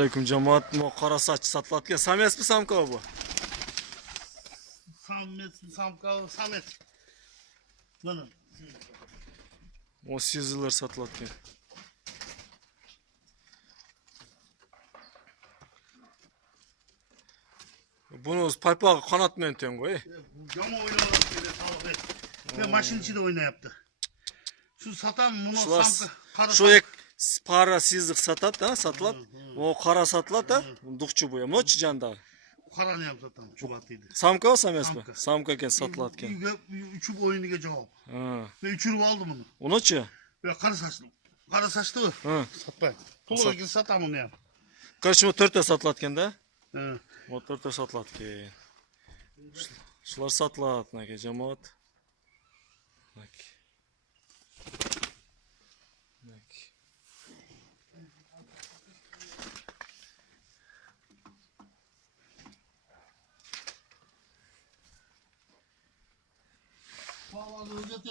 Assalomu jamoat. Bu qora soch sotilayotgan samesmi samka bu? Samet. Mana. O sizlar sotilayotgan. Bunu o'z paypog'i qanot bilan tengo, Bu cam oynamak dedi sağlık. Ve maşın içinde oynayaptı. Şu satan bunu samka Şu ek para sizlik satat da satılat. O qora satılat da duqchu bu. Moch janda. Karan yap satan şu batıydı. Samka o samesmi? Samka ken satılatgan. Üçü oyunu cevap. Ha. Ve üçünü aldım bunu. Unuchi? Ve kara saçlı. Kara saçlı mı? Ha. Satmay. Pulu git satam onu ya. Qarshimi 4ta satılatgan da. Ha. O 4ta satılatgan. Shular satılat naka jamoat. Vallahi